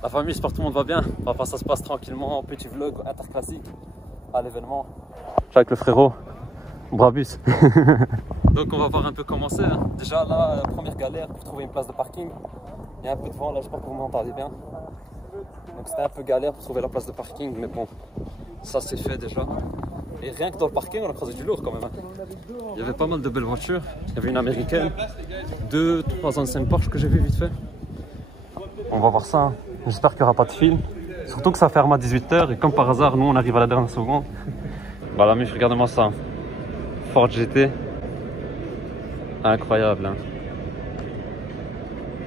La famille, j'espère que tout le monde va bien. Enfin, ça se passe tranquillement, petit vlog interclassique à l'événement. Je suis avec le frérot, Brabus. Donc on va voir un peu comment c'est. Hein. Déjà là, première galère pour trouver une place de parking. Il y a un peu de vent là, j'espère que vous m'entendez bien. Donc c'était un peu galère pour trouver la place de parking, mais bon, ça c'est fait déjà. Et rien que dans le parking, on a croisé du lourd quand même. Hein. Il y avait pas mal de belles voitures. Il y avait une américaine, 2-3 anciennes Porsche que j'ai vu vite fait. On va voir ça. Hein. J'espère qu'il n'y aura pas de fil. Surtout que ça ferme à 18 h et comme par hasard, nous on arrive à la dernière seconde. Bah la mif, regardez-moi ça. Ford GT. Incroyable. Hein.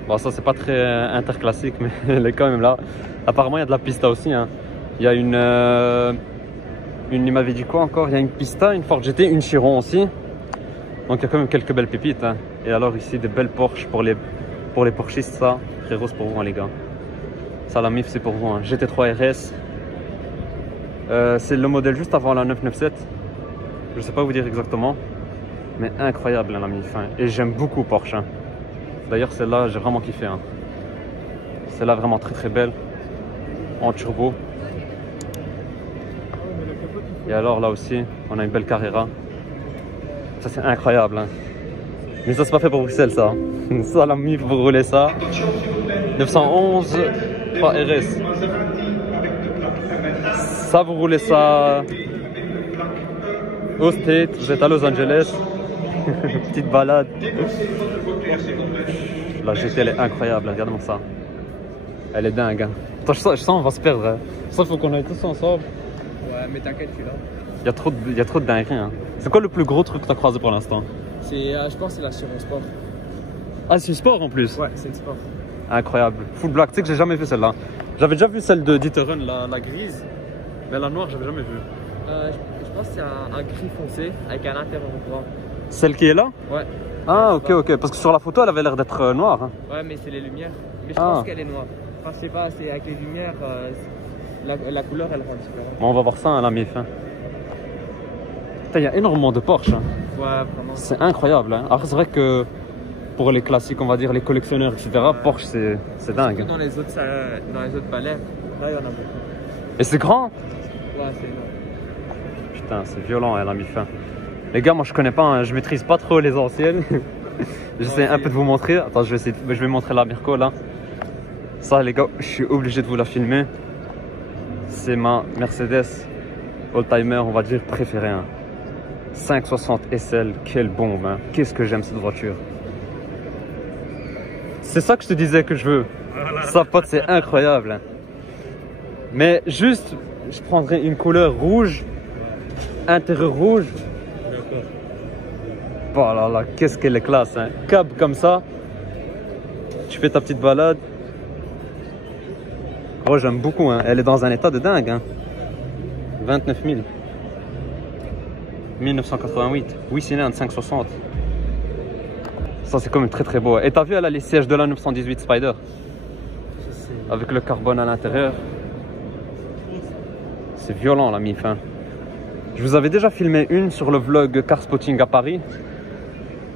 Bon, ça c'est pas très interclassique, mais elle est quand même là. Apparemment, il y a de la pista aussi. Hein. Il y a il m'avait dit quoi encore? Il y a une pista, une Ford GT, une Chiron aussi. Donc il y a quand même quelques belles pépites. Hein. Et alors ici, des belles Porsche pour les Porschistes, ça. Frérot, c'est pour vous, hein, les gars. Ça, la MIF, c'est pour vous. Hein. GT3 RS. C'est le modèle juste avant la 997. Je ne sais pas vous dire exactement. Mais incroyable, hein, la MIF. Hein. Et j'aime beaucoup Porsche. Hein. D'ailleurs, celle-là, j'ai vraiment kiffé. Hein. Celle-là, vraiment très très belle. En turbo. Et alors, là aussi, on a une belle Carrera. Ça, c'est incroyable. Hein. Mais ça, c'est pas fait pour Bruxelles, ça. Ça, la MIF, vous roulez ça. 911 3 RS. Ça, vous roulez ça au State, vous êtes à Los Angeles. Petite balade. La GT, elle est incroyable, regardez-moi ça. Elle est dingue. Hein. Attends, je sens on va se perdre. Hein. Ça, il faut qu'on aille tous ensemble. Ouais, mais t'inquiète, je suis là. Il y a trop de dingueries. Hein. C'est quoi le plus gros truc que tu as croisé pour l'instant? Je pense que c'est la Chiron Sport. Ah, c'est une sport en plus? Ouais, c'est une sport. Incroyable. Full black, tu sais que j'ai jamais vu celle-là. J'avais déjà vu celle de D'Ieteren, la grise. Mais la noire, j'avais jamais vu. Je pense que c'est un gris foncé avec un intérieur blanc. Celle qui est là? Ouais. Ah, ok, ok. Parce que sur la photo, elle avait l'air d'être noire. Hein. Ouais, mais c'est les lumières. Mais je pense qu'elle est noire. Enfin, je sais pas, c'est avec les lumières, la couleur, elle rend différente. Bon, on va voir ça, hein, la MIF. Hein. Putain, il y a énormément de Porsche. Hein. Ouais, vraiment. C'est incroyable. Hein. Alors, c'est vrai que pour les classiques, on va dire les collectionneurs, etc., Porsche, c'est dingue. Dans les autres balais, là, il y en a beaucoup. Et c'est grand? Ouais, c'est énorme. Putain, c'est violent, hein, la MIF. Hein. Les gars, moi, je connais pas, hein, je maîtrise pas trop les anciennes. J'essaie un peu de vous montrer. Attends, je vais montrer la Mirko là. Ça, les gars, je suis obligé de vous la filmer. C'est ma Mercedes Oldtimer, on va dire, préférée. Hein. 560 SL, quelle bombe. Hein. Qu'est-ce que j'aime cette voiture. C'est ça que je te disais que je veux. Ça, pote, c'est incroyable. Hein. Mais juste, je prendrais une couleur rouge, intérieur rouge. Oh là là, qu'est-ce qu'elle est classe, hein. Cab comme ça, tu fais ta petite balade. Oh, j'aime beaucoup, hein. Elle est dans un état de dingue. Hein. 29 000. 1988, 8 cylindres, 560. Ça, c'est quand même très très beau. Et t'as vu, elle a les sièges de la 918 Spider. Avec le carbone à l'intérieur. C'est violent, la MIF. Hein. Je vous avais déjà filmé une sur le vlog Car Spotting à Paris.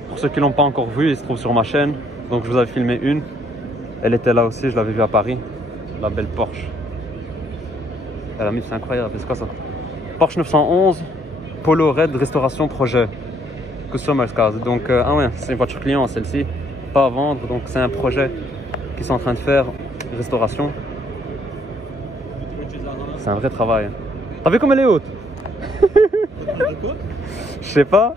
Pour ceux qui ne l'ont pas encore vu, il se trouve sur ma chaîne. Donc je vous avais filmé une. Elle était là aussi, je l'avais vue à Paris. La belle Porsche. Et la MIF, c'est incroyable. C'est quoi ça? Porsche 911, Polo Red, restauration projet. Customer Cars. Donc, ah ouais, c'est une voiture client celle-ci. Pas à vendre, donc c'est un projet qu'ils sont en train de faire. Restauration. C'est un vrai travail. T'as vu comme elle est haute? Je sais pas.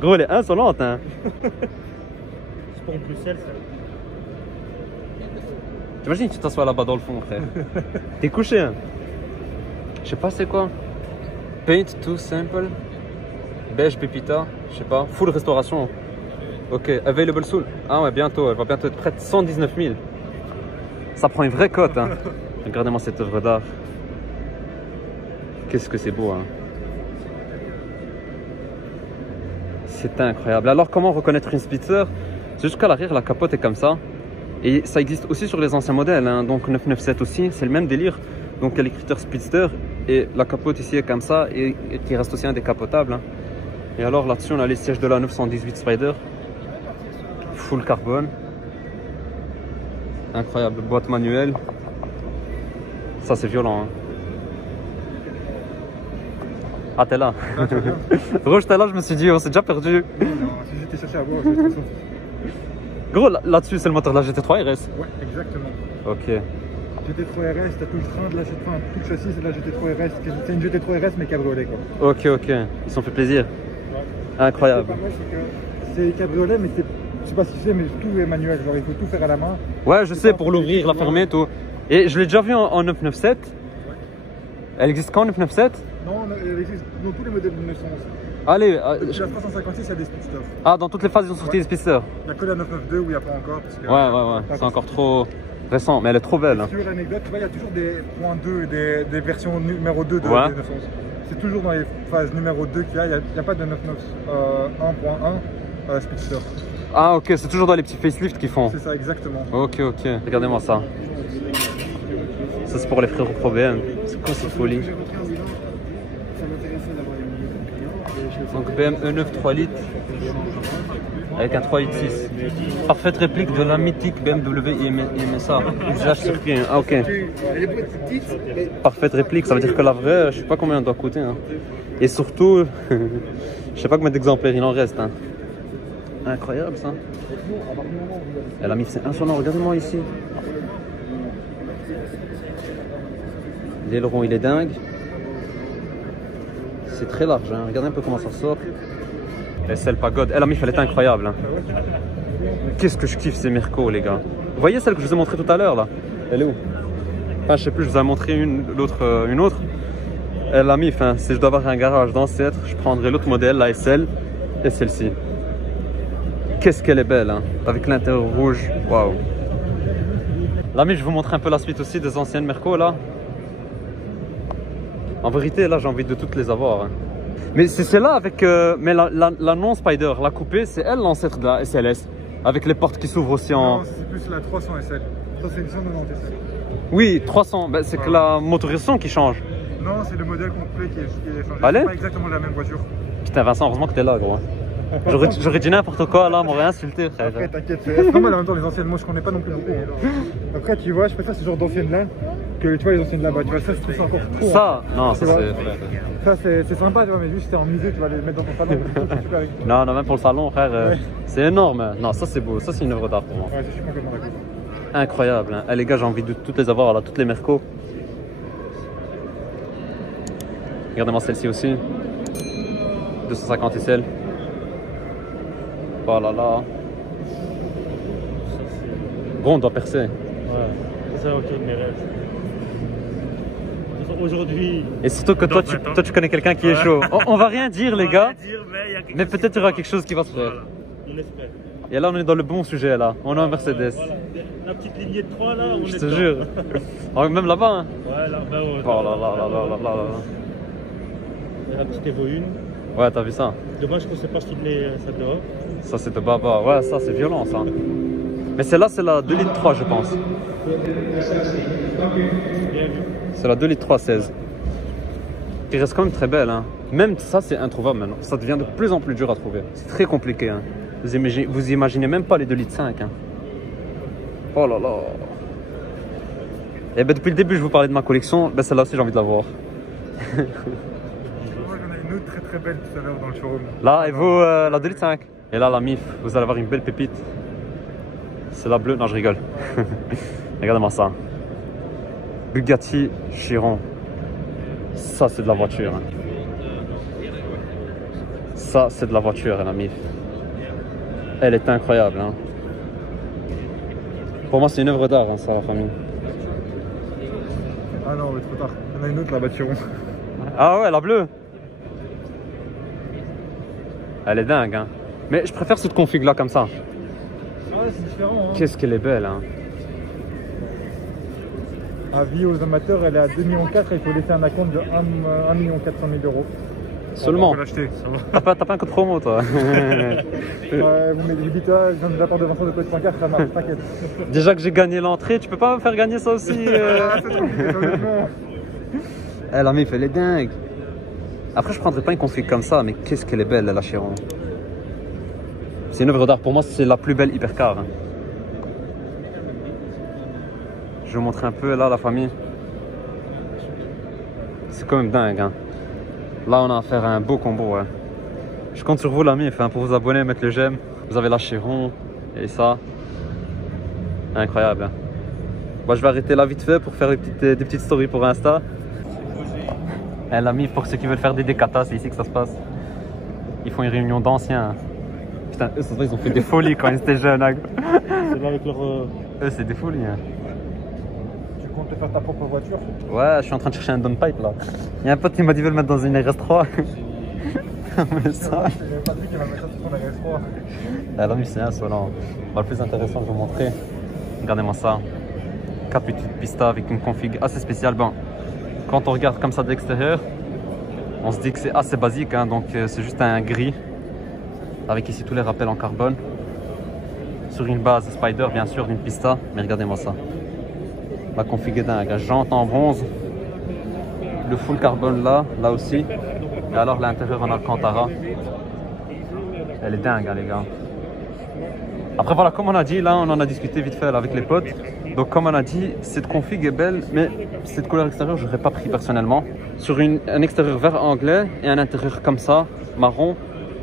Gros, elle est insolente, hein. C'est pour Bruxelles, ça. T'imagines que tu t'assois là-bas dans le fond, frère. T'es couché, hein. Je sais pas c'est quoi. Paint too simple. Beige pépita. Je sais pas. Full restauration. Ok. Available soon. Ah ouais, bientôt. Elle va bientôt être prête. 119 000. Ça prend une vraie cote. Hein. Regardez-moi cette œuvre d'art. Qu'est-ce que c'est beau. Hein. C'est incroyable. Alors comment reconnaître une Spitzer? C'est juste qu'à l'arrière, la capote est comme ça. Et ça existe aussi sur les anciens modèles. Hein. Donc 997 aussi. C'est le même délire. Donc il y a les critères Speedster. Et la capote ici est comme ça. Et qui reste aussi indécapotable. Hein. Et alors là-dessus, on a les sièges de la 918 Spider. Full carbone. Incroyable. Boîte manuelle. Ça, c'est violent. Hein. Ah, t'es là. Gros, j'étais là, je me suis dit, on s'est déjà perdu. Non, si j'étais cherché à voir, de toute façon. Gros, là-dessus, c'est le moteur de la GT3 RS. Ouais, exactement. Ok. GT3 RS, t'as tout le train de la GT3, tout le châssis, c'est de la GT3 RS. C'est une GT3 RS, mais cabriolet, quoi. Ok, ok. Ils se sont fait plaisir. Ouais. Incroyable. C'est pas mal, c'est que c'est cabriolet, mais je sais pas si c'est, mais tout est manuel. Genre, il faut tout faire à la main. Ouais, je sais, pour l'ouvrir, la fermer, tout. Et je l'ai déjà vu en 997. Ouais. Elle existe quand en 997? Non, elle existe dans tous les modèles de 911. Allez. Chez la 356, il y a des speedsters. Ah, dans toutes les phases, ils ont sorti des Speedster. Il n'y a que la 992 où il n'y a pas encore. Parce que, Ouais. C'est encore trop récent, mais elle est trop belle. Hein. Si tu veux l'anecdote, tu vois, il y a toujours des points 2, des versions numéro 2 de Ouais. 911. C'est toujours dans les phases numéro 2 qu'il y a. Il n'y a pas de 1.1 speedster. Ah, ok, c'est toujours dans les petits facelifts qu'ils font. C'est ça, exactement. Ok. Regardez-moi ça. Ça, c'est pour les frérots Pro BM. C'est quoi cette folie? Donc BM E9 3 litres avec un 3 litres 6. Parfaite réplique de la mythique BMW IMSA. Usage sur pied. Ah, ok. Parfaite réplique, ça veut dire que la vraie, je sais pas combien elle doit coûter. Hein. Et surtout, je sais pas combien d'exemplaires il en reste. Hein. Incroyable ça. Elle a mis, c'est insolent, regardez-moi ici. L'aileron il est dingue. C'est très large, hein. Regardez un peu comment ça sort. Et celle pagode, elle a mis, elle est incroyable. Hein. Qu'est-ce que je kiffe ces Mercos les gars. Vous voyez celle que je vous ai montrée tout à l'heure là? Elle est où? Enfin je sais plus, je vous ai montré une autre. Elle a mis, enfin si je dois avoir un garage d'ancêtre, je prendrai l'autre modèle, la SL et celle-ci. Qu'est-ce qu'elle est belle, hein, avec l'intérieur rouge, waouh. Là, mais je vais vous montrer un peu la suite aussi des anciennes Merco là. En vérité, là, j'ai envie de toutes les avoir. Hein. Mais c'est celle-là avec, mais la non Spider, la coupée, c'est elle l'ancêtre de la SLS, avec les portes qui s'ouvrent aussi en. Non, c'est plus la 300 SL. Ça, c'est une 190 SL. Oui, 300, ben, c'est que la motorisation qui change. Non, c'est le modèle complet qui est changé. Allez. C'est pas exactement la même voiture. Putain, Vincent, heureusement que t'es là, gros. J'aurais dit n'importe quoi là, m'aurait insulté, frère. Après, t'inquiète, c'est normal en même temps, les anciennes, moi je connais pas non plus beaucoup. Hein. Après, tu vois, je préfère ce genre d'anciennes là que tu vois les anciennes là-bas. Tu vois, ça, je trouve ça encore trop. Ça, hein. non, ça c'est. Ça, c'est sympa, tu vois, mais juste, t'es en musée, tu vas les mettre dans ton salon. C'est super rigolo. Non, même pour le salon, frère, Ouais. c'est énorme. Non, ça c'est beau, ça c'est une œuvre d'art pour moi. Ouais, je suis complètement d'accord. Incroyable. Hein. Eh, les gars, j'ai envie de toutes les avoir là, toutes les Mercos. Regardez-moi celle-ci aussi. 250 SL. Oh là là. Bon, on doit percer. Ouais, c'est ça la voiture de mes rêves. Aujourd'hui. Et surtout que Dans toi, 20 ans. tu connais quelqu'un qui est chaud. On va rien dire, les gars. Mais peut-être il y aura quelque chose qui va se faire. Voilà, on espère. Et là, on est dans le bon sujet, là. On a un Mercedes. Voilà. La petite lignée de 3 là, on Je est te dedans. jure. Oh, même là-bas. Hein. Ouais, là, bah ouais. Oh là là là là là là là. Et la petite Evo 1. Ouais, t'as vu ça? Dommage qu'on sait pas style ça dehors. Ça, c'est de baba. Ouais, ça, c'est violent, ça. Mais celle-là, c'est la 2 litres 3, je pense. Bien vu. C'est la 2 litres 3 16. Qui reste quand même très belle. Hein. Même ça, c'est introuvable maintenant. Ça devient de plus en plus dur à trouver. C'est très compliqué. Hein. Vous imaginez même pas les 2 litres 5. Hein. Oh là là. Et ben, depuis le début, je vous parlais de ma collection. Ben, celle-là aussi, j'ai envie de la voir. Moi, j'en ai une autre très très belle tout à l'heure dans le showroom. Là, elle vaut la 2 litres 5. Et là, la MIF, vous allez avoir une belle pépite. C'est la bleue. Non, je rigole. Regardez-moi ça. Bugatti Chiron. Ça, c'est de la voiture. Hein. Ça, c'est de la voiture, la MIF. Elle est incroyable. Hein. Pour moi, c'est une œuvre d'art, hein, ça, la famille. Ah non, mais trop tard. On a une autre là-bas, Chiron. Ah ouais, la bleue. Elle est dingue, hein. Mais je préfère cette config là comme ça. Ouais, c'est différent. Hein. Qu'est-ce qu'elle est belle, hein. Avis aux amateurs, elle est à 2,4 millions et il faut laisser un acompte de 1,4 million d'euros. Seulement. On peut l'acheter. T'as pas un code promo, toi. Ouais, vous mettez 8 heures, je viens de la part de Vincent de Code.4, ça marche, t'inquiète. Déjà que j'ai gagné l'entrée, tu peux pas me faire gagner ça aussi. La meuf, elle est dingue. Après, je prendrais pas une config comme ça, mais qu'est-ce qu'elle est belle, la Chiron. C'est une œuvre d'art. Pour moi, c'est la plus belle hypercar. Hein. Je vais vous montrer un peu là la famille. C'est quand même dingue. Hein. Là, on a affaire à un beau combo. Hein. Je compte sur vous, l'ami, hein, pour vous abonner, mettre le j'aime. Vous avez la Chiron et ça. Incroyable. Hein. Bon, je vais arrêter là vite fait pour faire des petites stories pour Insta. L'ami, pour ceux qui veulent faire des décatas, c'est ici que ça se passe. Ils font une réunion d'anciens. Hein. Putain, eux, ils ont fait des folies quand ils étaient jeunes. Hein. C'est là avec leur. Eux, c'est des folies. Hein. Tu comptes te faire ta propre voiture? Ouais, je suis en train de chercher un downpipe là. Il y a un pote qui m'a dit de le mettre dans une RS3. Mais ça. J'avais pas vu qu'il va mettre ça sur son RS3. L'ami, c'est insolent. Bon, le plus intéressant, je vais vous montrer. Regardez-moi ça. 4 petites pistas avec une config assez spéciale. Bon, quand on regarde comme ça de l'extérieur, on se dit que c'est assez basique. Hein, donc, c'est juste un gris. Avec ici tous les rappels en carbone. Sur une base Spider, bien sûr, d'une pista. Mais regardez-moi ça. La config est dingue. Jante en bronze. Le full carbone là aussi. Et alors l'intérieur en Alcantara. Elle est dingue, hein, les gars. Après voilà, comme on a dit, là on en a discuté vite fait avec les potes. Donc comme on a dit, cette config est belle, mais cette couleur extérieure, je n'aurais pas pris personnellement. Sur un extérieur vert anglais et un intérieur comme ça, marron,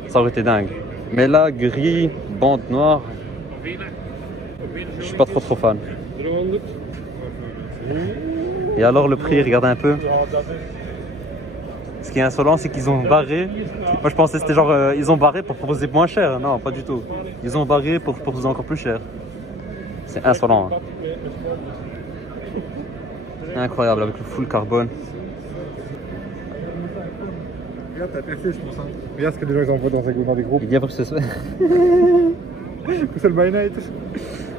ça aurait été dingue. Mais là, gris, bande noire, je suis pas trop fan. Et alors le prix, regardez un peu. Ce qui est insolent, c'est qu'ils ont barré. Moi je pensais que c'était genre, ils ont barré pour proposer moins cher. Non, pas du tout. Ils ont barré pour proposer encore plus cher. C'est insolent. Hein. Incroyable, avec le full carbone. Regarde, t'as percé, je pense. Hein. Regarde ce que les gens ils envoient dans des groupes. Il y a Bruxelles. Bruxelles by Night.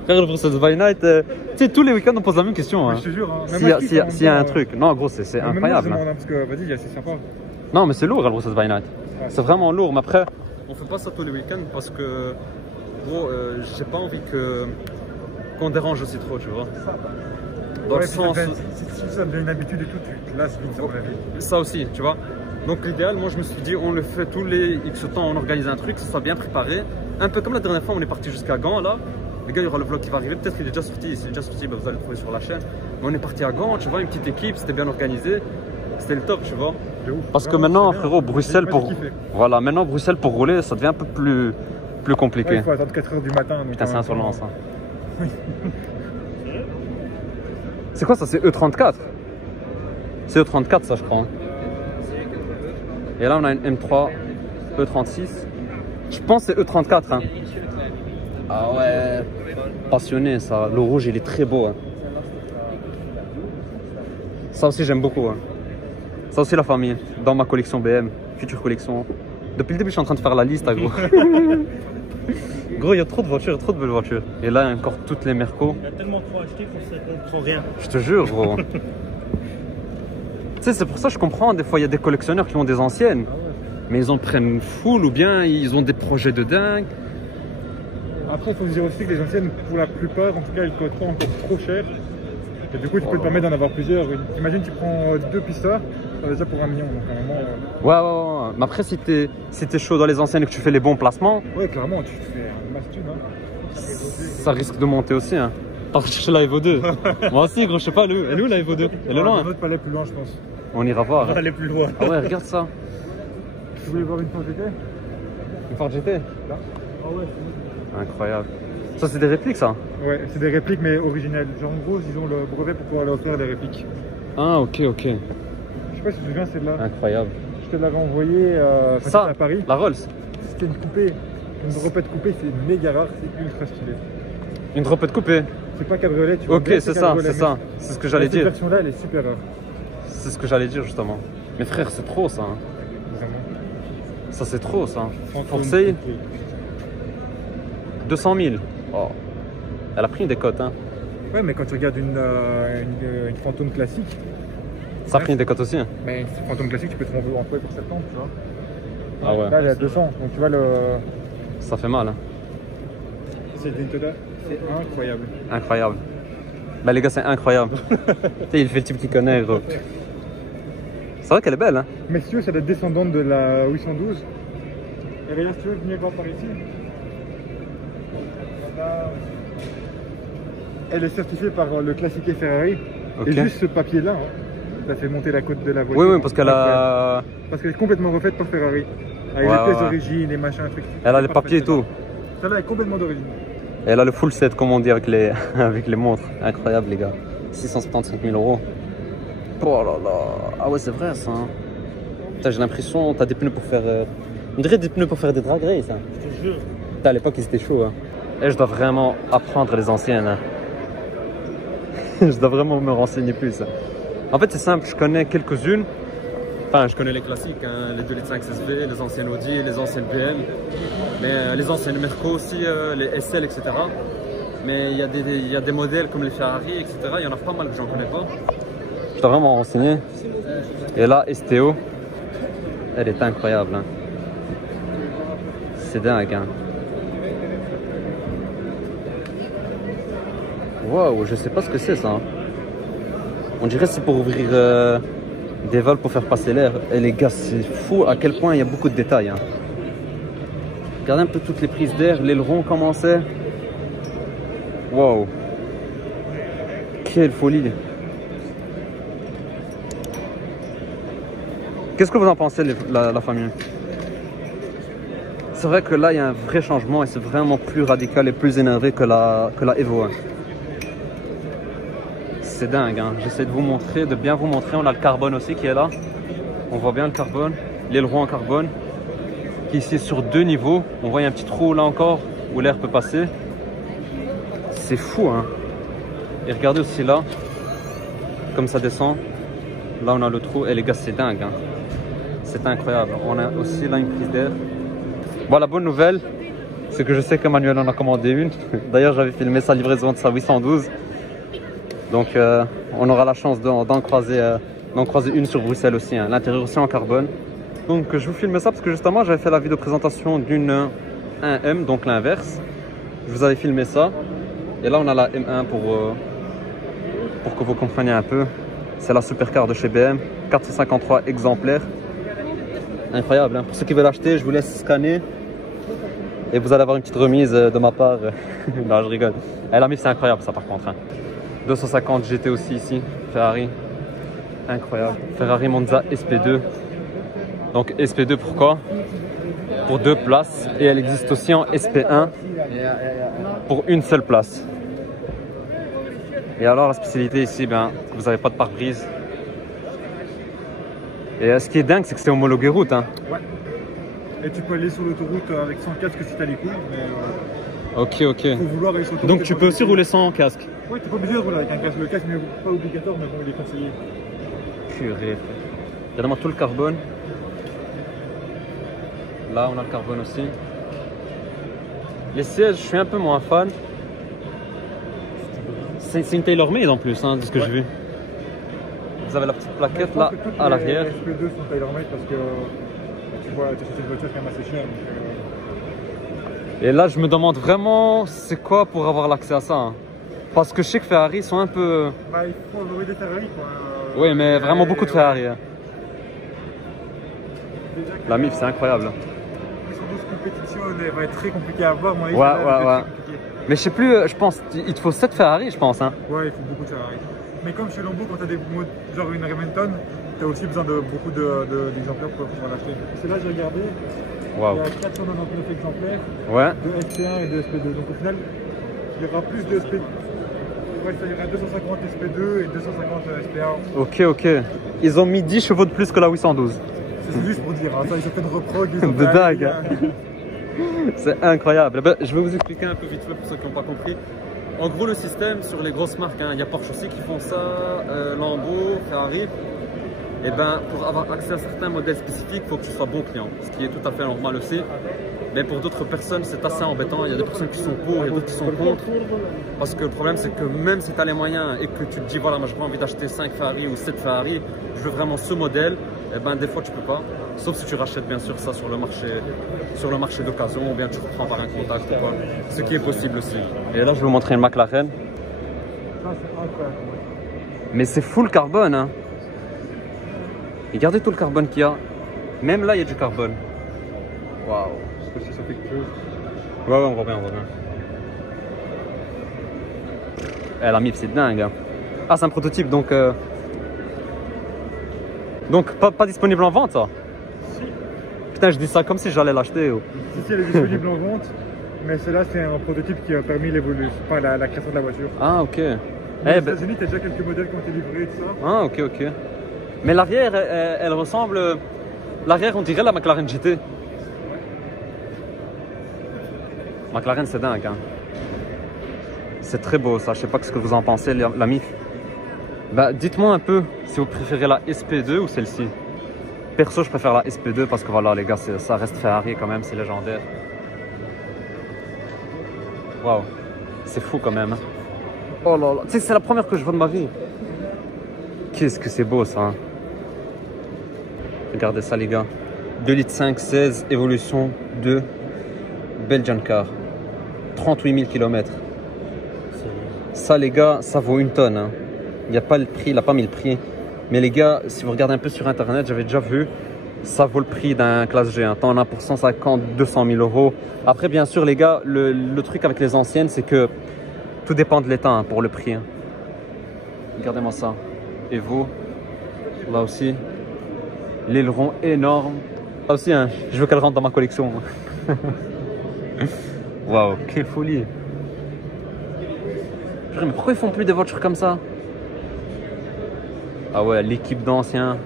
Frère, le Bruxelles by Night, tu sais, tous les week-ends on pose la même question. Hein. Je te jure. Hein. S'il y a un truc. Non, gros, c'est incroyable. Moi, parce que vas-y, c'est sympa. Non, mais c'est lourd, le Bruxelles by Night. Ouais. C'est vraiment lourd, mais après, on fait pas ça tous les week-ends parce que, gros, j'ai pas envie qu'on dérange aussi trop, tu vois. Dans le sens. Si ça devient une habitude et tout, tu lasses vite, à mon avis. Ça aussi, tu vois. Donc l'idéal, moi je me suis dit, on le fait tous les X temps, on organise un truc, que ce soit bien préparé. Un peu comme la dernière fois, on est parti jusqu'à Gand là. Les gars, il y aura le vlog qui va arriver, peut-être qu'il est déjà sorti. S'il est déjà sorti, bah, vous allez le trouver sur la chaîne. Mais on est parti à Gand, tu vois, une petite équipe, c'était bien organisé. C'était le top, tu vois. Parce que maintenant, frérot, Bruxelles pour. Voilà, maintenant Bruxelles pour rouler, ça devient un peu plus compliqué. Ouais, il faut attendre 4 h du matin. Putain, c'est insolent ça. Oui. C'est quoi ça? C'est E34? C'est E34 ça, je crois. Et là, on a une M3 E36. Je pense que c'est E34. Hein. Ah ouais. Passionné ça. Le rouge, il est très beau. Hein. Ça aussi, j'aime beaucoup. Hein. Ça aussi, la famille. Dans ma collection BM, future collection. Depuis le début, je suis en train de faire la liste, hein, gros. Gros, il y a trop de voitures, trop de belles voitures. Et là, il y a encore toutes les Mercos. Il y a tellement trop acheté qu'on prend rien. Je te jure, gros. Tu sais, c'est pour ça que je comprends. Des fois, il y a des collectionneurs qui ont des anciennes. Mais ils en prennent full ou bien ils ont des projets de dingue. Après, il faut se dire aussi que les anciennes, pour la plupart, en tout cas, elles coûtent pas encore trop cher. Et du coup, tu peux te permettre d'en avoir plusieurs. Imagine, tu prends 2 pisteurs, ça va déjà pour 1 million. Donc, à un moment, Ouais. Mais après, si t'es chaud dans les anciennes et que tu fais les bons placements. Ouais, clairement, tu fais un masse thune. Hein. Ça risque de monter aussi. Hein. T'as recherché la Evo 2. Moi aussi, gros, je sais pas. Elle est où la Evo 2? Elle est loin. On peut aller plus loin, je pense. On ira voir. On va aller plus loin. Ah ouais, regarde ça. Tu voulais voir une Ford GT? Une Ford GT? Là. Ah ouais, incroyable. Ça, c'est des répliques, ça? Ouais, c'est des répliques, mais originelles. Genre, en gros, ils ont le brevet pour pouvoir leur faire des répliques. Ah, ok. Je sais pas si tu te souviens, celle-là. Incroyable. Je te l'avais envoyé ça, à Paris. La Rolls? C'était une coupée. Une dropette coupée, c'est méga rare, c'est ultra stylé. Une dropette coupée? C'est pas cabriolet, tu vois. Ok, c'est ça, c'est ça. C'est ce que j'allais dire. Cette version-là, elle est super rare. C'est ce que j'allais dire justement. Mais frère, c'est trop ça. Hein. Ça c'est trop ça. Forcé 200 000. Oh. Elle a pris des cotes. Hein. Ouais, mais quand tu regardes une fantôme classique. Ça a pris des cotes aussi. Hein. Mais une fantôme classique, tu peux te trouver en pour septembre, tu vois. Ah ouais. Là, elle est à 200. Donc tu vois le. Ça fait mal. Hein. C'est Vintoda. C'est incroyable. Incroyable. Bah les gars, c'est incroyable. Tu sais, il fait le type qui connaît, gros. C'est vrai qu'elle est belle, hein. Messieurs, c'est la descendante de la 812. Et regarde, si tu veux venir voir par ici. Elle est certifiée par le classique Ferrari. Okay. Et juste ce papier-là, hein, ça fait monter la cote de la voiture. Oui, oui, parce qu'elle a... Parce qu'elle est complètement refaite par Ferrari. Avec les pièces d'origine, les machins, trucs. Elle a les papiers et tout. Celle-là est complètement d'origine. Et elle a le full set, comme on dit, avec les, avec les montres. Incroyable, les gars. 675 000 €. Oh là là. Ah ouais, c'est vrai, ça. Hein. J'ai l'impression, t'as des pneus pour faire... On dirait des pneus pour faire des drag race. Hein. Je te jure. À l'époque, ils étaient chauds. Hein. Et je dois vraiment apprendre les anciennes. Hein. Je dois vraiment me renseigner plus. Hein. En fait, c'est simple, je connais quelques-unes. Enfin, je connais les classiques, hein, les 2 litres 5 CSV, les anciennes Audi, les anciennes BM, mais les anciennes Merco aussi, les SL, etc. Mais il y a des modèles comme les Ferrari, etc. Il y en a pas mal que j'en connais pas. Je dois vraiment renseigner. Et là, STO, elle est incroyable. Hein. C'est dingue. Hein. Waouh, je sais pas ce que c'est ça. Hein. On dirait que c'est pour ouvrir des valves pour faire passer l'air. Et les gars, c'est fou à quel point il y a beaucoup de détails. Hein. Regardez un peu toutes les prises d'air, l'aileron commençait. Waouh. Quelle folie. Qu'est-ce que vous en pensez, la famille? C'est vrai que là, il y a un vrai changement et c'est vraiment plus radical et plus énervé que la Evo 1. C'est dingue, hein. J'essaie de vous montrer, de bien vous montrer. On a le carbone aussi qui est là. On voit bien le carbone, l'aileron en carbone qui est ici sur 2 niveaux. On voit un petit trou là encore où l'air peut passer. C'est fou, hein. Et regardez aussi là, comme ça descend. Là on a le trou et les gars, c'est dingue, hein. C'est incroyable. On a aussi là une prise d'air. Bon, la bonne nouvelle, c'est que je sais qu'Emmanuel en a commandé une. D'ailleurs, j'avais filmé sa livraison de sa 812. Donc on aura la chance d'en croiser une sur Bruxelles aussi, hein. L'intérieur aussi en carbone. Donc je vous filme ça parce que justement j'avais fait la vidéo présentation d'une 1M, donc l'inverse. Je vous avais filmé ça. Et là on a la M1 pour que vous compreniez un peu. C'est la supercar de chez BM, 453 exemplaires. Incroyable, hein. Pour ceux qui veulent l'acheter, je vous laisse scanner. Et vous allez avoir une petite remise de ma part. Non, je rigole. Et la MIF, c'est incroyable ça par contre, hein. 250 GT aussi ici, Ferrari, incroyable. Ferrari Monza SP2. Donc SP2 pourquoi? Pour 2 places et elle existe aussi en SP1 pour une seule place. Et alors la spécialité ici, ben, vous n'avez pas de pare-brise. Et ce qui est dingue, c'est que c'est homologué route. Hein. Ouais. Et tu peux aller sur l'autoroute avec 100 casque si tu as les couilles. Mais ok, ok. Faut vouloir aller sur l'autoroute. Donc tu peux aussi rouler sans casque? Oui, tu es pas obligé de rouler avec un casque. Le casque n'est pas obligatoire, mais bon, il est conseillé. Purée. Regardez-moi tout le carbone. Là, on a le carbone aussi. Les sièges, je suis un peu moins fan. C'est une tailor-made en plus, hein, de ce que j'ai vu. Vous avez la petite plaquette là à l'arrière. Les SP2 sont tailor-made parce que tu vois, tu achètes une voiture quand même assez chère. Et là, je me demande vraiment c'est quoi pour avoir l'accès à ça. Hein. Parce que je sais que Ferrari sont un peu. Bah, il faut avoir des Ferrari quoi. Oui, mais vraiment beaucoup de Ferrari. Hein. La MIF, c'est incroyable. Ils sont tous compétition, elle va être très compliqué à avoir. Moi, ouais. Mais je sais plus, je pense, il te faut 7 Ferrari, je pense. Hein. Ouais, il faut beaucoup de Ferrari. Mais comme chez Lambo, quand tu as des modes genre une Remington, tu as aussi besoin de beaucoup d'exemplaires pour pouvoir l'acheter. C'est là, j'ai regardé, wow. Il y a 499 exemplaires de SP1 et de SP2. Donc au final, il y aura plus de SP2. Ouais, il y aura 250 SP2 et 250 SP1. Ok, ok. Ils ont mis 10 chevaux de plus que la 812. C'est juste pour dire, hein. Ça, ils ont fait de reprog. De dingue. C'est incroyable. Ben, je vais vous expliquer un peu vite fait pour ceux qui n'ont pas compris. En gros, le système sur les grosses marques, hein, il y a Porsche aussi qui font ça, Lambo, Ferrari. Et ben, pour avoir accès à certains modèles spécifiques, il faut que tu sois bon client, ce qui est tout à fait normal aussi. Mais pour d'autres personnes, c'est assez embêtant. Il y a des personnes qui sont pour, il y a d'autres qui sont contre. Parce que le problème, c'est que même si tu as les moyens et que tu te dis, voilà, moi j'ai pas envie d'acheter 5 Ferrari ou 7 Ferrari, je veux vraiment ce modèle, et ben des fois tu peux pas. Sauf si tu rachètes bien sûr ça sur le marché d'occasion, ou bien tu reprends par un contact ou quoi. Ce qui est possible aussi. Et là, je vais vous montrer une McLaren. Mais c'est full carbone, hein. Regardez tout le carbone qu'il y a. Même là, il y a du carbone. Waouh. Si ça fait quelque chose. Ouais, on voit bien, on voit bien. La MIF, c'est dingue. Hein. Ah, c'est un prototype, donc... Donc, pas disponible en vente, ça? Si. Putain, je dis ça comme si j'allais l'acheter. Oh. Si, elle est disponible en vente, mais celle-là, c'est un prototype qui a permis l'évolution, enfin la création de la voiture. Ah, ok. Aux États-Unis, t'as déjà quelques modèles qui ont été livrés et tout ça. Ah, ok, ok. Mais l'arrière, elle ressemble... L'arrière, on dirait la McLaren GT. McLaren, c'est dingue. Hein. C'est très beau, ça. Je sais pas ce que vous en pensez, la MIF. Bah, dites-moi un peu si vous préférez la SP2 ou celle-ci. Perso, je préfère la SP2 parce que voilà, les gars, ça reste Ferrari quand même, c'est légendaire. Waouh, c'est fou quand même. Hein. Oh là là, tu sais, c'est la première que je vois de ma vie. Qu'est-ce que c'est beau ça. Hein. Regardez ça, les gars. 2 litres 5, 16, évolution 2, Belgian Car. 38 000 km. Ça, les gars, ça vaut une tonne. Hein. Il n'y a pas le prix, il n'a pas mis le prix. Mais les gars, si vous regardez un peu sur internet, j'avais déjà vu, ça vaut le prix d'un classe G. Hein. T'en as pour 150, 200 000 euros. Après, bien sûr, les gars, le truc avec les anciennes, c'est que tout dépend de l'état hein, pour le prix. Hein. Regardez-moi ça. Et vous, là aussi, l'aileron énorme. Là aussi, hein, je veux qu'elle rentre dans ma collection. Waouh, quelle folie. Mais pourquoi ils font plus des voitures comme ça? Ah ouais, l'équipe d'anciens.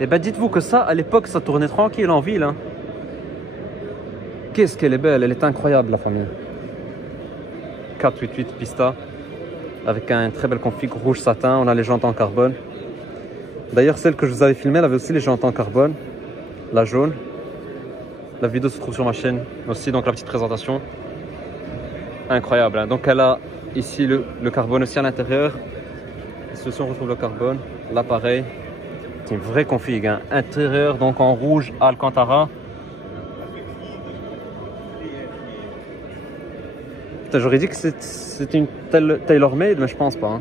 Et ben dites-vous que ça, à l'époque, ça tournait tranquille en ville. Hein. Qu'est-ce qu'elle est belle, elle est incroyable la famille. 488 Pista. Avec un très bel config rouge satin, on a les jantes en carbone. D'ailleurs, celle que je vous avais filmée, elle avait aussi les jantes en carbone. La jaune. La vidéo se trouve sur ma chaîne aussi, donc la petite présentation. Incroyable, hein. Donc elle a ici le carbone aussi à l'intérieur. Ici on retrouve le carbone. Là pareil, c'est une vraie config. Hein. Intérieur donc en rouge Alcantara. J'aurais dit que c'était une tailor-made, mais je pense pas. Hein.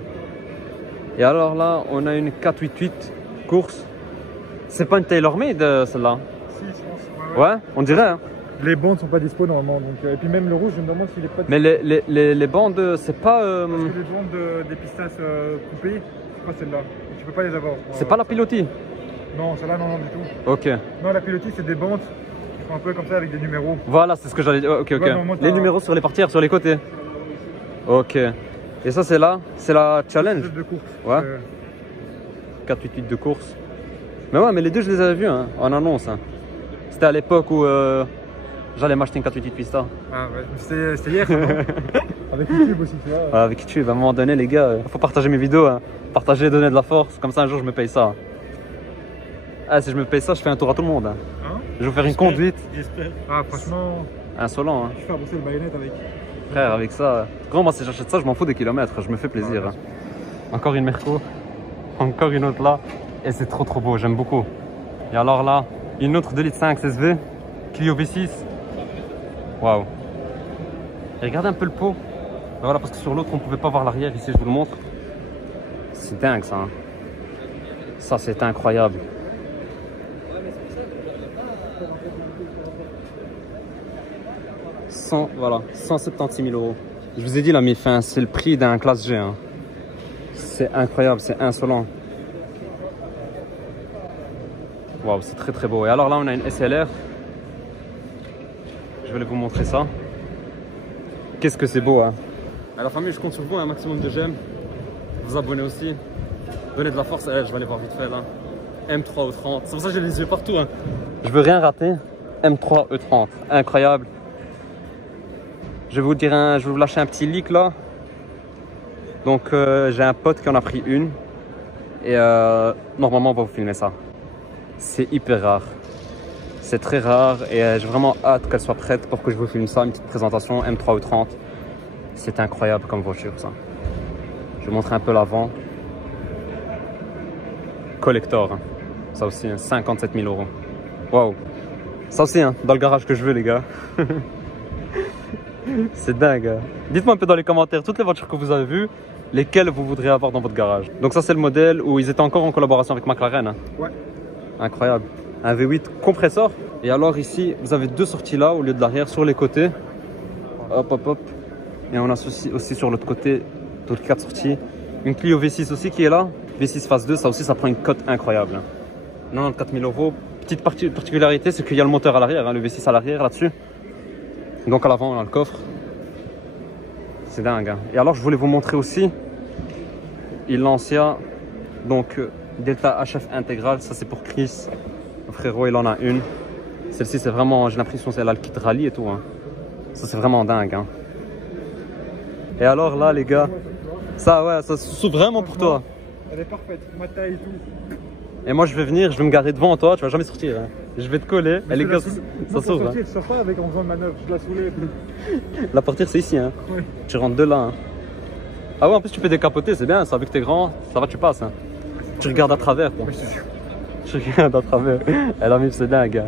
Et alors là, on a une 488 course. C'est pas une tailor-made celle-là? Si, je pense. Ouais, on dirait. Hein. Les bandes sont pas dispo normalement. Donc, et puis même le rouge, je me demande s'il est pas dispo. Mais les bandes, c'est pas. Parce que les bandes des pistas coupées, c'est pas celle-là. Tu peux pas les avoir. C'est pas la pilotis? Non, celle-là, non, du tout. Ok. Non, la pilotis, c'est des bandes qui sont un peu comme ça avec des numéros. Voilà, c'est ce que j'allais dire. Ok, ok. Ouais, les numéros sur les portières, sur les côtés. Ok. Et ça, c'est là? C'est la challenge? De course. Ouais. 488 de course. Mais ouais, mais les deux, je les avais vus hein, en annonce. Hein. C'était à l'époque où j'allais m'acheter une 488 Pista. Ah ouais, c'était hier, non? Avec YouTube aussi, tu vois. Ouais, avec YouTube, à un moment donné, les gars, faut partager mes vidéos. Hein. Partager, donner de la force. Comme ça, un jour, je me paye ça. Ah, si je me paye ça, je fais un tour à tout le monde. Hein. Hein? Je vais faire une conduite. J'espère. Ah, franchement, Insolent. Hein. je fais bosser le baïonnette avec. Frère, avec ça. Grand, moi, si j'achète ça, je m'en fous des kilomètres. Je me fais plaisir. Hein. Encore une Merco. Encore une autre là. Et c'est trop beau, j'aime beaucoup. Et alors là, une autre 2 litres 5 SV. Clio V6. Waouh. Et regardez un peu le pot. Voilà, parce que sur l'autre, on pouvait pas voir l'arrière. Ici, je vous le montre. C'est dingue ça. Hein. Ça, c'est incroyable. Voilà, 176 000 euros. Je vous ai dit, la MIF, hein, c'est le prix d'un classe G. Hein. C'est incroyable, c'est insolent. Waouh, c'est très beau. Et alors là, on a une SLR. Je vais vous montrer ça. Qu'est-ce que c'est beau, hein. À la famille, je compte sur vous, un maximum de j'aime. Vous abonnez aussi. Donnez de la force. Je vais aller voir vite fait là. M3 E30. C'est pour ça que j'ai les yeux partout. Hein. Je veux rien rater. M3 E30. Incroyable. Je vais vous dire je vais vous lâcher un petit leak là. Donc j'ai un pote qui en a pris une. Et normalement, on va vous filmer ça. C'est hyper rare. C'est très rare et j'ai vraiment hâte qu'elle soit prête pour que je vous filme ça, une petite présentation M3 ou 30. C'est incroyable comme voiture ça. Je vais vous montrer un peu l'avant. Collector, hein. Ça aussi, hein, 57 000 €. Waouh. Ça aussi, hein, dans le garage que je veux les gars. C'est dingue. Hein. Dites-moi un peu dans les commentaires toutes les voitures que vous avez vues, lesquelles vous voudriez avoir dans votre garage. Donc ça c'est le modèle où ils étaient encore en collaboration avec McLaren. Hein. Ouais. Incroyable. Un V8 compresseur. Et alors ici, vous avez deux sorties là au lieu de l'arrière sur les côtés. Hop, hop, hop. Et on a aussi sur l'autre côté, d'autres 4 sorties. Une Clio V6 aussi qui est là. V6 phase 2, ça aussi, ça prend une cote incroyable. 94 000 €. Petite particularité, c'est qu'il y a le moteur à l'arrière, hein, le V6 à l'arrière là-dessus. Donc à l'avant, on a le coffre. C'est dingue. Hein. Et alors, je voulais vous montrer aussi il Lancia. Donc Delta HF intégrale, ça c'est pour Chris. Le frérot, il en a une. Celle-ci, c'est vraiment, j'ai l'impression qu'elle a le kit rallye et tout. Hein. Ça, c'est vraiment dingue. Hein. Et alors là, les gars, ça, ouais, ça s'ouvre vraiment pour toi. Elle est parfaite, ma taille et tout. Et moi, je vais venir, je vais me garer devant toi, tu vas jamais sortir. Hein. Je vais te coller. Mais et les gars, ça s'ouvre. Je ne sors pas avec en faisant de manœuvre, je dois saouler. La portière, c'est ici. Hein. Oui. Tu rentres de là. Hein. Ah ouais, en plus, tu peux décapoter, c'est bien ça, vu que t'es grand, ça va, tu passes. Hein. Tu regardes à travers, quoi. Oui, je suis sûr. Tu regardes à travers. Elle a mis, c'est dingue. Hein.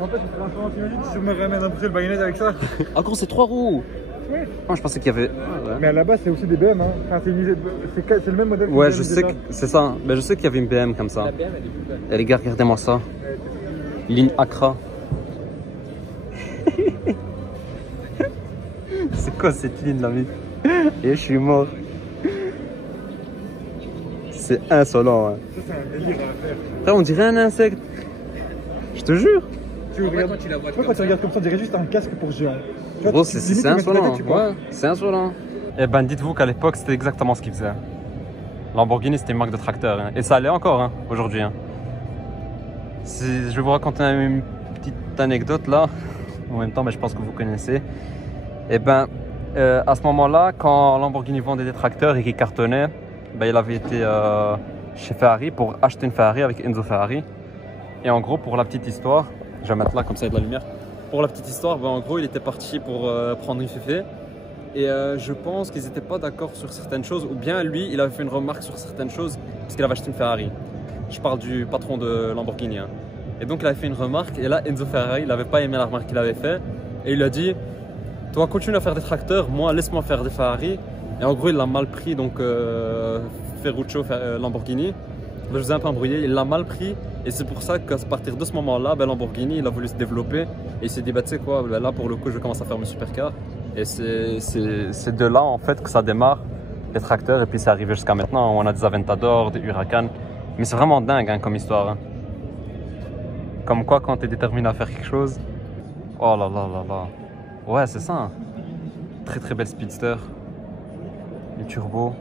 En fait, si je me ramène un peu le baïonnette avec ça. Ah, gros, c'est 3 roues. Oui. Oh, je pensais qu'il y avait. Ah, ouais. Mais à la base, c'est aussi des BM. Hein. Enfin, c'est le même modèle. Ouais, je sais que c'est ça. Mais je sais qu'il y avait une BM comme ça. La BM, elle est plus belle. Et les gars, regardez-moi ça. Ligne Accra. C'est quoi cette ligne là, mec? Et je suis mort. C'est insolent. Hein. Ça, c'est un délire à faire. Frère, on dirait un insecte. Je te jure. Tu regardes, quand tu la vois quand tu regardes comme ça, on dirait juste un casque pour géant. Gros, c'est insolent. Tête, Ouais, c'est insolent. Eh ben, dites-vous qu'à l'époque, c'était exactement ce qu'ils faisaient. Lamborghini, c'était une marque de tracteur. Hein. Et ça allait encore hein, aujourd'hui. Hein. Je vais vous raconter une petite anecdote là. En même temps, mais je pense que vous connaissez. Eh ben, à ce moment-là, quand Lamborghini vendait des tracteurs et qu'il cartonnait, ben, il avait été chez Ferrari pour acheter une Ferrari avec Enzo Ferrari. Et en gros, pour la petite histoire, je vais mettre là comme ça il y a de la lumière. Pour la petite histoire, ben, en gros, il était parti pour prendre une féfé. Et je pense qu'ils n'étaient pas d'accord sur certaines choses. Ou bien lui, il avait fait une remarque sur certaines choses parce qu'il avait acheté une Ferrari. Je parle du patron de Lamborghini. Hein. Et donc, il avait fait une remarque. Et là, Enzo Ferrari, il n'avait pas aimé la remarque qu'il avait fait. Et il a dit, toi, continue à faire des tracteurs. Moi, laisse-moi faire des Ferrari. Et en gros, il l'a mal pris. Donc, Ferruccio, Lamborghini. Je vous ai un peu embrouillé. Il l'a mal pris. Et c'est pour ça qu'à partir de ce moment-là, ben, Lamborghini, il a voulu se développer. Et il s'est dit, bah, tu sais quoi, ben, là, pour le coup, je vais commencer à faire mes supercars. Et c'est de là, en fait, que ça démarre, les tracteurs. Et puis, c'est arrivé jusqu'à maintenant. On a des Aventador, des Huracan. Mais c'est vraiment dingue hein, comme histoire. Hein. Comme quoi, quand tu es déterminé à faire quelque chose. Oh là là là là. Ouais, c'est ça. Hein. Très très belle speedster. Une turbo.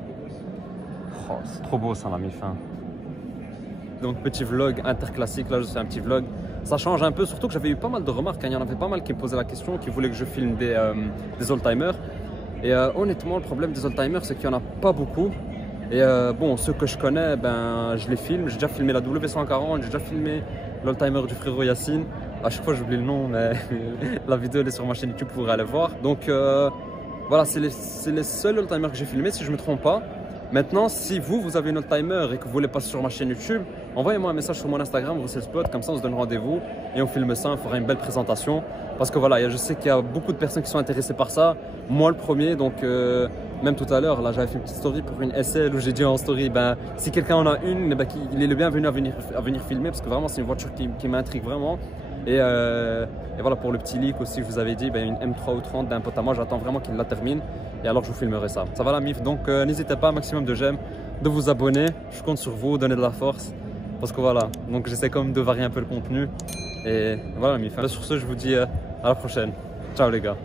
Oh, c'est trop beau ça, la MIF. Hein. Donc, petit vlog interclassique. Là, je fais un petit vlog. Ça change un peu, surtout que j'avais eu pas mal de remarques. Hein. Il y en avait pas mal qui me posaient la question, qui voulaient que je filme des oldtimers. Et honnêtement, le problème des oldtimers, c'est qu'il n'y en a pas beaucoup. Et bon, ceux que je connais, ben, je les filme. J'ai déjà filmé la W140, j'ai déjà filmé l'oldtimer du frérot Yacine. À chaque fois, j'oublie le nom, mais la vidéo elle est sur ma chaîne YouTube, vous pourrez aller voir. Donc voilà, c'est les seuls oldtimers que j'ai filmés, si je ne me trompe pas. Maintenant, si vous avez une oldtimer et que vous voulez passer sur ma chaîne YouTube, envoyez-moi un message sur mon Instagram, RusselSpot, comme ça on se donne rendez-vous et on filme ça, on fera une belle présentation. Parce que voilà, je sais qu'il y a beaucoup de personnes qui sont intéressées par ça, moi le premier, donc même tout à l'heure, là j'avais fait une petite story pour une SL où j'ai dit en story, ben, si quelqu'un en a une, ben, il est le bienvenu à venir filmer parce que vraiment c'est une voiture qui m'intrigue vraiment. Et voilà, pour le petit leak aussi, je vous avais dit, ben, une M3 ou 30 d'un pote à moi, j'attends vraiment qu'il la termine. Et alors je vous filmerai ça. Ça va la MIF, donc n'hésitez pas, un maximum de j'aime, de vous abonner. Je compte sur vous, donner de la force. Parce que voilà, donc j'essaie quand même de varier un peu le contenu. Et voilà la MIF. Sur ce, je vous dis à la prochaine. Ciao les gars.